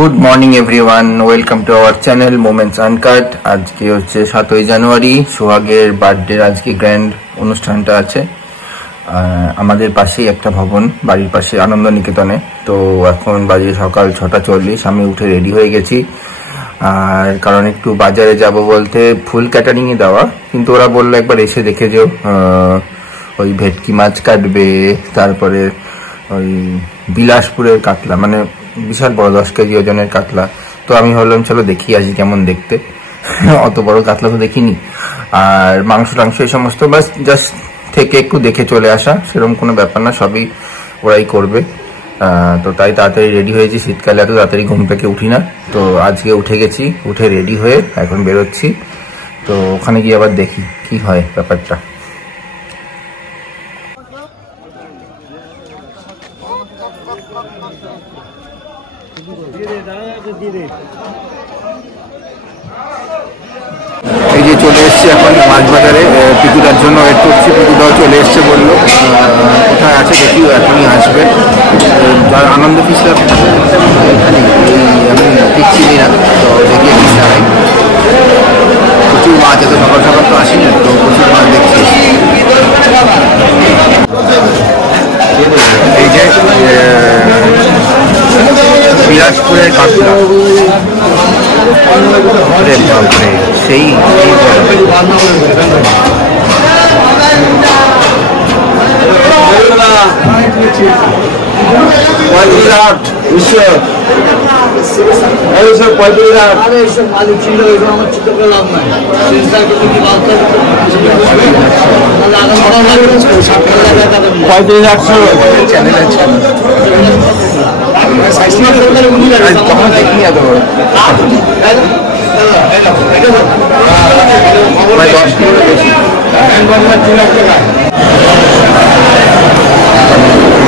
Good morning everyone, welcome to our channel moments uncut. আজকে হচ্ছে 7ই জানুয়ারি, সোহাগের বার্থডে। আজকে গ্র্যান্ড অনুষ্ঠানটা আছে আমাদের পাশেই একটা ভবন, বাড়ির পাশে আনন্দ নিকেতনে। তো এখন বাজে সকাল 6:40। আমি উঠে রেডি হয়ে গেছি, আর কারণ একটু বাজারে যাব বলতে ফুল ক্যাটারিং এ দেওয়া, কিন্তু ওরা বললো একবার এসে দেখে যেও। ওই ভেটকি মাছ কাটবে, তারপরে ওই বিলাসপুরের কাতলা, মানে বিশাল বড় 10 কেজি ওজনের কাতলা। তো আমি ভাবলাম চলো দেখি আজ কেমন দেখতে। অত বড় কাতলা তো দেখিনি। আর মাংস টাংস এই সমস্ত বাস জাস্ট থেকে একটু দেখে চলে আসা, সেরকম কোনো ব্যাপার না, সবই ওরাই করবে। তো তাই তাড়াতাড়ি রেডি হয়েছি। শীতকালে এত তাড়াতাড়ি ঘুম থেকে উঠি না, তো আজকে উঠে গেছি, উঠে রেডি হয়ে এখন বেরোচ্ছি। তো ওখানে গিয়ে আবার দেখি কি হয় ব্যাপারটা। এই যে চলে এসছি এখন মাছ বাজারে, পিকুদার জন্য ওয়েট করছি। পিকুদাও চলে এসছে, বললো কোথায় আছে দেখি, এখনই আসবে। যার আনন্দ ফিসটা এখানে আমি ঠিক চিনি না, তো দেখি একটু দাঁড়াই। প্রচুর মাছ, এত সকাল সকাল তো আসি না, তো প্রচুর মাছ দেখছি। এই যে বিলাসপুরের কাতলা, সেই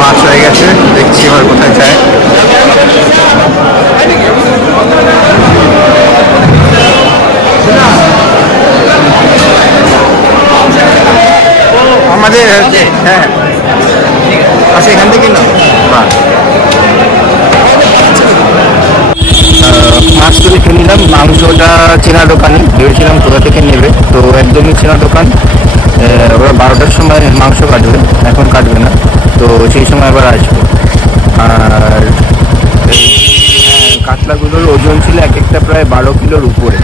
মাছ হয়ে গেছে, দেখছি এবার কোথায় যায়। আমাদের হ্যাঁ আচ্ছা, এখান থেকে না মাছ তুলে খেয়ে নিলাম। মাংসটা চেনা দোকানে ভেবেছিলাম কোথা থেকে নেবে, তো একদমই চেনা দোকান। ওরা 12টার সময় মাংস কাটবে, এখন কাটবে না, তো সেই সময় আবার আসবে। আর কাতলাগুলোর ওজন ছিল এক একটা প্রায় 12 কিলোর উপরে।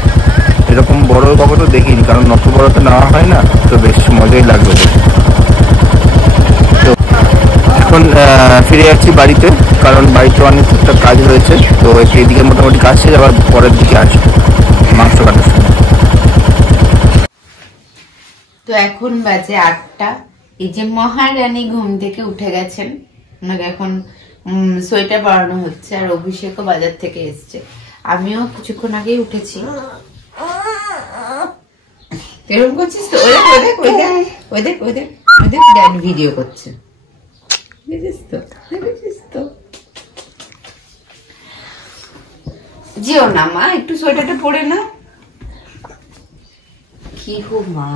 এরকম বড় কখনো দেখিনি, কারণ অত বড় তো নেওয়া হয় না, তো বেশ মজাই লাগবে। তো এখন ফিরে যাচ্ছি বাড়িতে, কারণ বাড়িতে অনেক টুকটাক কাজ রয়েছে। তো এদিকে মোটামুটি কাজ শেষ, আবার পরের দিকে আসবে মাংস কাটার সময়। তো এখন বাজে 8টা। এই যে মহারানী ঘুম থেকে উঠে গেছেন, ওনাকে এখন সোয়েটার পরানো হচ্ছে, আর অভিষেকও বাজার থেকে এসছে। আমিও কিছুক্ষণ আগেই উঠেছি। এরকম করছিস তো? ভিডিও করছে, যেও না মা, একটু সোয়েটারটা পরে না। কি হো মা,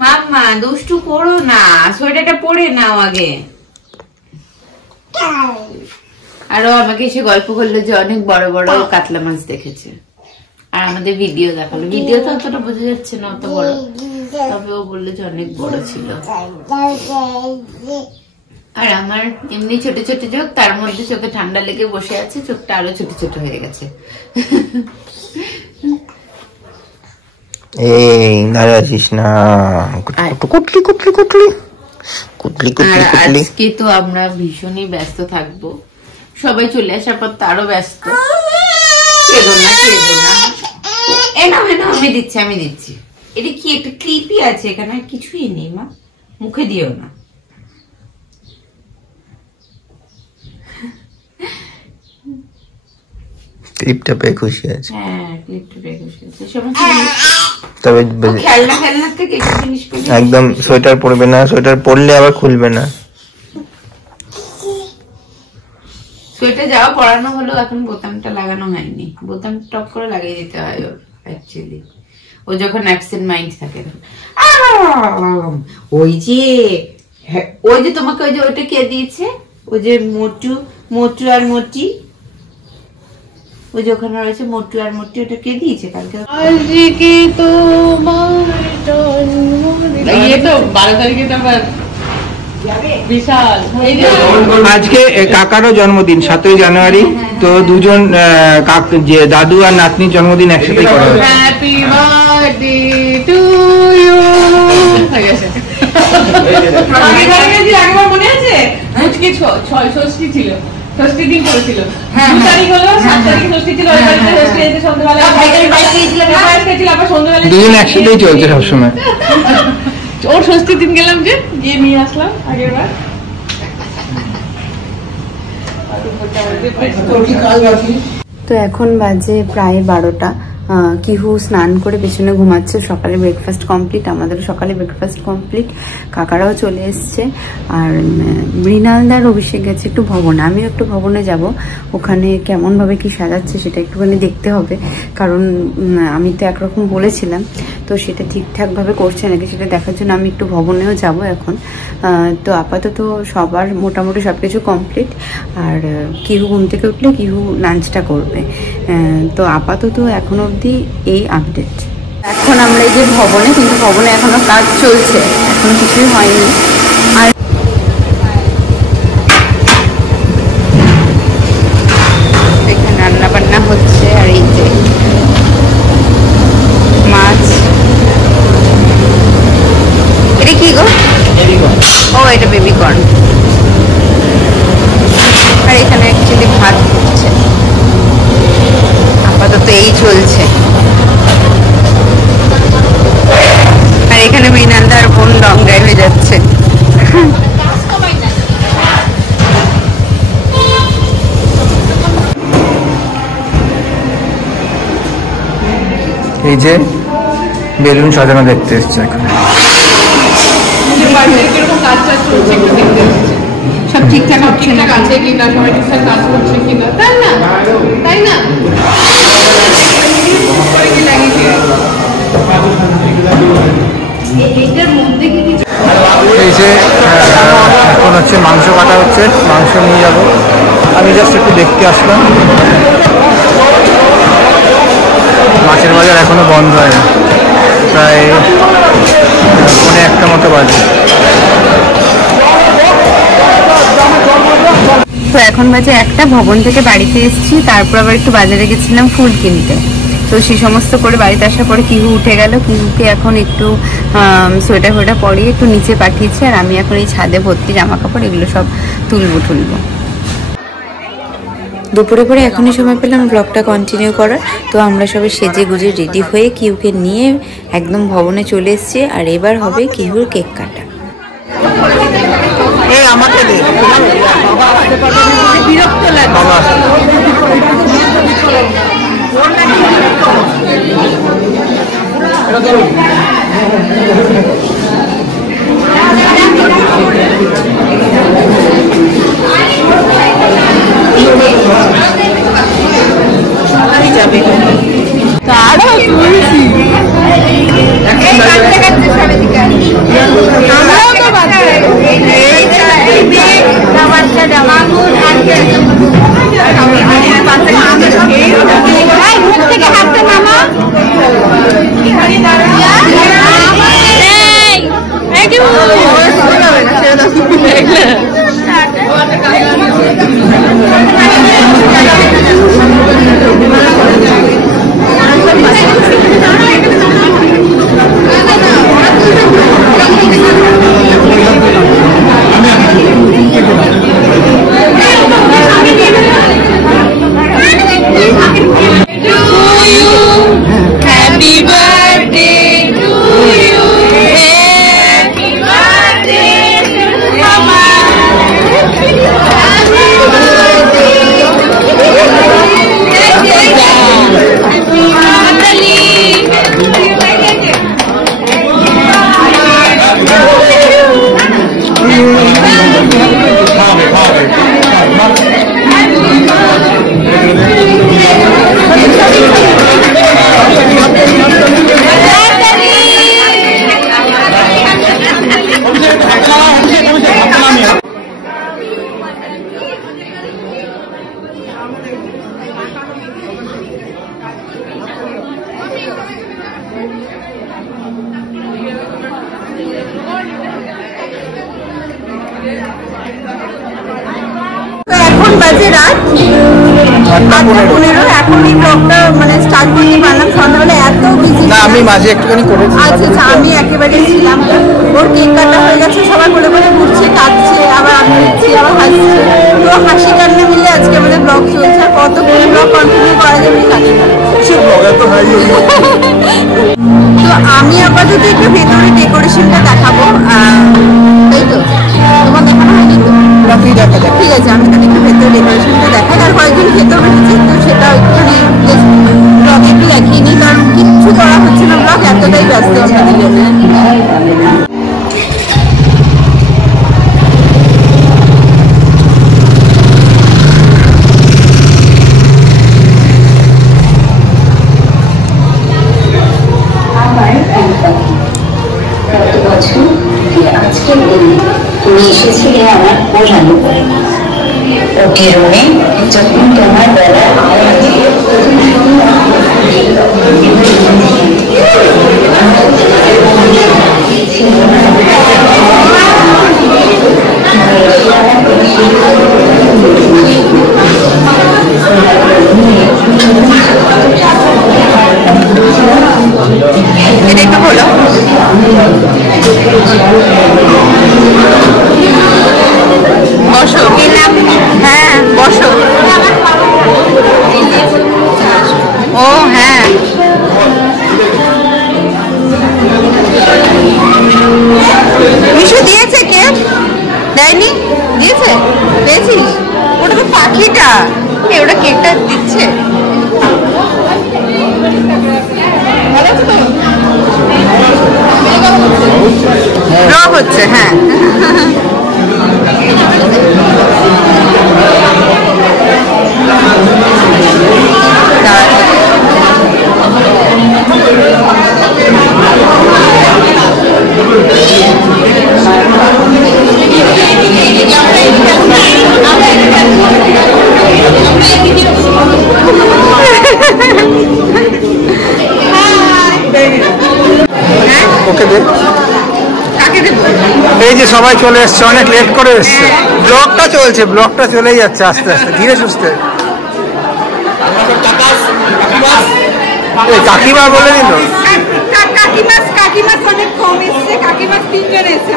মাম্মা দুষ্টু করো না, সোয়েটারটা পরে নাও আগে। আরো আমাকে এসে গল্প করলো যে অনেক বড় বড় কাতলা মাছ দেখেছে, আর আমাদের ভিডিও দেখালো। ভিডিও তো অতটা বোঝা যাচ্ছে না অত বড়, তবে ও বললো যে অনেক বড় ছিল। আর আমার এমনি ছোট ছোট চোখ, তার মধ্যে চোখে ঠান্ডা লেগে বসে আছে, চোখটা আরো ছোট ছোট হয়ে গেছে। এই নারাজিস না, কুটলি কুটলি কুটলি কুটলি কুটলি কুটলি। আজকে তো আমরা ভীষণই ব্যস্ত থাকবো, সবাই চলে আসার পর তো আরো ব্যস্ত। কেঁদো না, কেঁদো না, আমি দিচ্ছি। এটা কি একটা ক্লিপই আছে এখানে, কিছুই নেই মা, মুখে দিও না। ক্লিপটা পেয়ে খুশি আছে। হ্যাঁ, ক্লিপটা পেয়ে খুশি আছে। তবে খেলনা থেকে জিনিস একদম সোয়েটার পরবে না, সোয়েটার পরলে আবার খুলবে না। সোয়েটার যাওয়া পরানো হলো, এখন বোতামটা লাগানো হয়নি। বোতাম টপ করে লাগিয়ে দিতে হয় ওর অ্যাকচুয়ালি। ও যখন অ্যাবসেন্ট মাইন্ড থাকে। ওই যে তোমাকে ওই যে ওইটা কে দিয়েছে, ওই যে মোটু মোটু আর মোটি, ওই যে ওখানে রয়েছে মোটু আর মোটি, ওটা কে দিয়েছে কালকে? আজকে তো 12 তারিখে তো আবার বিশাল। আজকে কাকারও জন্মদিন 7ই জানুয়ারি, তো দুজন যে দাদু আর নাতনির জন্মদিন একসাথে করা হয়েছে। Happy birthday to you. একবার মনে আছে আজকে 6 ষষ্ঠী ছিল, ষষ্ঠীর দিন করেছিল। 2 তারিখ হলো, 7 তারিখে ষষ্ঠী ছিল, ওই বাড়িতে ষষ্ঠী এসে সন্ধ্যাবেলা আবার সন্ধ্যাবেলা দুজন একসাথেই চলছে সবসময়। ওর ষষ্ঠীর দিন গেলাম, যে গিয়ে নিয়ে আসলাম আগের বার। তো এখন বাজে প্রায় 12টা। কিহু স্নান করে পেছনে ঘুমাচ্ছে। সকালে ব্রেকফাস্ট কমপ্লিট, আমাদেরও সকালে ব্রেকফাস্ট কমপ্লিট, কাকারাও চলে এসছে। আর মৃণালদার অভিষেক গেছে একটু ভবনে, আমিও একটু ভবনে যাব। ওখানে কেমনভাবে কি সাজাচ্ছে সেটা একটুখানি দেখতে হবে, কারণ আমি তো একরকম বলেছিলাম, তো সেটা ঠিকঠাকভাবে করছে নাকি সেটা দেখার জন্য আমি একটু ভবনেও যাব এখন। তো আপাতত সবার মোটামুটি সব কিছু কমপ্লিট। আর কিহু ঘুম থেকে উঠলে কিহু লাঞ্চটা করবে। তো আপাতত এখন অবধি এই আপডেট। এখন আমরা এই যে ভবনে, কিন্তু ভবনে এখনো কাজ চলছে, এখনো কিছুই হয়নি। আর এখানে রান্না বান্না হচ্ছে। আর এই যে মাছ, এটা কি গো? ও এটা বেবি কর্ন। আর এখানে অ্যাকচুয়ালি ভাত হচ্ছে। আপাতত এই চলছে। আর এখানে মৃণালদার বোন লং ড্রাইভে যাচ্ছে। এই যে বেলুন সাজানো দেখতে এসছে এখানে। সব ঠিকঠাক ঠিকঠাক আছে কিনা, সবাই ঠিকঠাক কাজ করছে কিনা, তাই না? তাই না? এই যে এখন হচ্ছে মাংস কাটা হচ্ছে, মাংস নিয়ে যাব। আমি জাস্ট একটু দেখতে আসলাম। মাছের বাজার এখনো বন্ধ হয়নি, প্রায় 1:45 মতো বাজে। তো এখন বাজে 1টা, ভবন থেকে বাড়িতে এসেছি, তারপর আবার একটু বাজারে গেছিলাম ফুল কিনতে। তো সেই সমস্ত করে বাড়িতে আসার পরে কিহু উঠে গেল। কিহুকে এখন একটু সোয়েটার ফোয়েটার পরিয়ে একটু নিচে পাঠিয়েছি। আর আমি এখন এই ছাদে ভর্তি জামা কাপড় এগুলো সব তুলবো। দুপুরে পরে এখনই সময় পেলাম ব্লগটা কন্টিনিউ করার। তো আমরা সবাই সেজে গুজে রেডি হয়ে কিহুকে নিয়ে একদম ভবনে চলে এসেছি। আর এবার হবে কিহুর কেক কাটা। আমাকে বিরক্ত লাগে। 8:15 এখন এই ব্লগটা মানে স্টার্ট করতে পারলাম। সন্ধ্যাবেলা এত বিজি না আমি মাঝে একটুখানি করেছি। আচ্ছা আমি একেবারে ছিলাম। ওর কেক কাটা হয়ে গেছে, সবাই বলে বলে ঘুরছে, কাঁদছে, আবার আমি নিচ্ছি, আবার হাসছে। তো হাসি কান্না মিলে আজকে আমাদের ব্লগ চলছে। আর কতক্ষণ ব্লগ কন্টিনিউ করা যাবে জানি না। তো আমি আপাতত একটু ভেতরে ডেকোরেশনটা দেখাবো, তাই তো? তোমার দেখানো হয়নি তো? ঠিক আছে, আমি তাহলে একটু ভেতরে ডেকোরেশনটা দেখাই। আর কয়েকজন খেতেও বেরিয়েছে, তো সেটা একটুখানি ব্লগে একটু দেখিয়ে নিই, কারণ কিচ্ছু করা হচ্ছে না, ব্লগ এতটাই ব্যস্ত আমরা দুজনে। আজকের দিনে তুমি এসেছিলে আমার বোঝানো করে ওটির রুমে যখন তোমার বেলা এটা একটু বলো। বসো। হ্যাঁ বসো। ও হ্যাঁ মিশু দিয়েছে কেক? দেয়নি? দিয়েছে? পেয়েছিস? ওটা তো পাখিটা, ওটা কেকটা দিচ্ছে। ব্লগ হচ্ছে। হ্যাঁ এই যে সবাই চলে এসছে, অনেক লেট করে এসছে। ব্লগটা চলছে, ব্লগটা চলেই যাচ্ছে আস্তে আস্তে, ধীরে সুস্থে। কাকিমা বলে দিল। কাকিমাস অনেক কম এসছে, কাকিমাস 3 জন এসছে।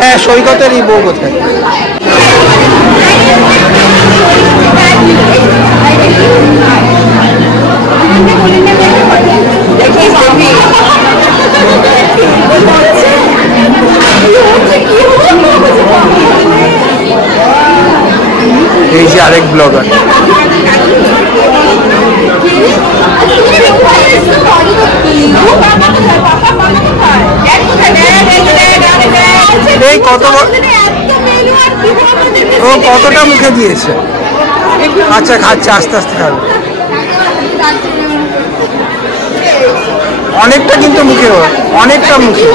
হ্যাঁ সৈকতেরই বউ কোথায়? এই যে আরেক ব্লগার। এই কতটা মুখে দিয়েছে? আচ্ছা খাচ্ছে, আস্তে আস্তে খাবে। অনেকটা কিন্তু মুখে, অনেকটা মুখে,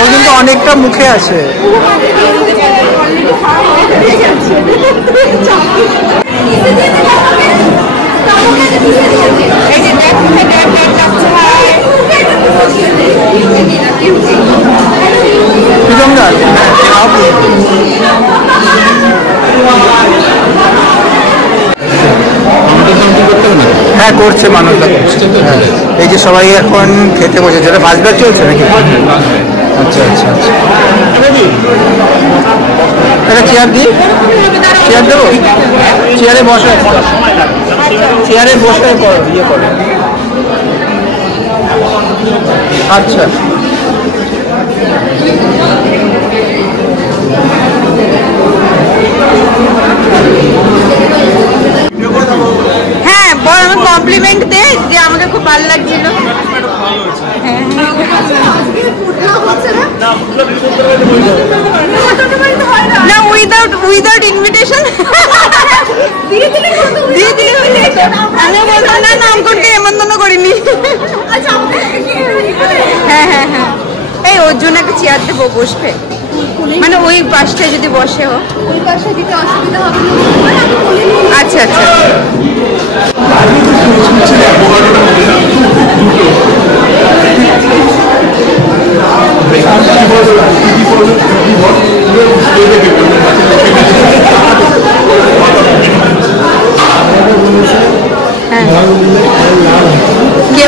ও কিন্তু অনেকটা মুখে আছে। হ্যাঁ করছে, মানুষটা করছে। হ্যাঁ এই যে সবাই এখন খেতে বসেছে, এটা বাজবার চলছে নাকি? আচ্ছা আচ্ছা আচ্ছা, এটা চেয়ার দিই, চেয়ার দেবো, চেয়ারে বসে, চেয়ারে বসে করো, ইয়ে করো। আচ্ছা হ্যাঁ বল, আমি কমপ্লিমেন্ট দে যে আমাকে খুব ভালো লাগছিল। না উইদাউট ইনভিটেশন দিয়ে দিলে আমি বললাম না, নামকরণকে নেমন্তন্ন করিনি। হ্যাঁ হ্যাঁ হ্যাঁ, এই ওর জন্য একটা চেয়ার দেবো, বসবে মানে ওই পাশটায় যদি বসে, ও ওই পাশে দিতে অসুবিধা হবে। আচ্ছা আচ্ছা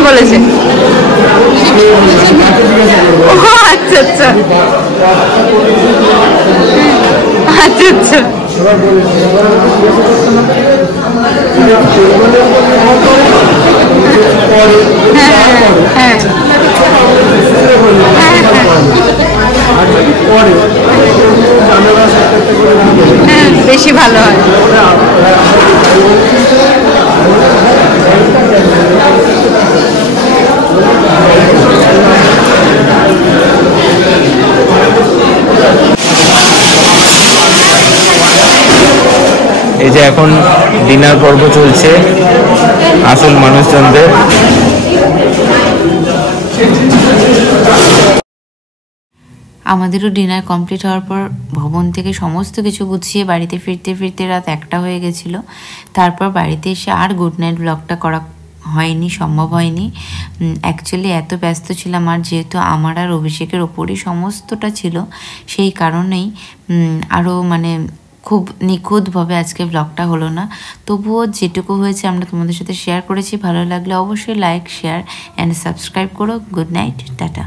বলেছে? ও আচ্ছা আচ্ছা আচ্ছা আচ্ছা। হ্যাঁ বেশি ভালো হয়। এই যে এখন ডিনার পর্ব চলছে আসল মানুষজনদের। আমাদেরও ডিনার কমপ্লিট হওয়ার পর ভবন থেকে সমস্ত কিছু গুছিয়ে বাড়িতে ফিরতে ফিরতে রাত 1টা হয়ে গেছিলো। তারপর বাড়িতে এসে আর গুড নাইট ব্লগটা করা হয়নি, সম্ভব হয়নি। অ্যাকচুয়ালি এত ব্যস্ত ছিলাম, আর যেহেতু আমার আর অভিষেকের ওপরই সমস্তটা ছিল, সেই কারণেই আরও মানে খুব নিখুঁতভাবে আজকে ব্লগটা হলো না। তবুও যেটুকু হয়েছে আমরা তোমাদের সাথে শেয়ার করেছি। ভালো লাগলে অবশ্যই লাইক, শেয়ার অ্যান্ড সাবস্ক্রাইব করো। Good night, tata.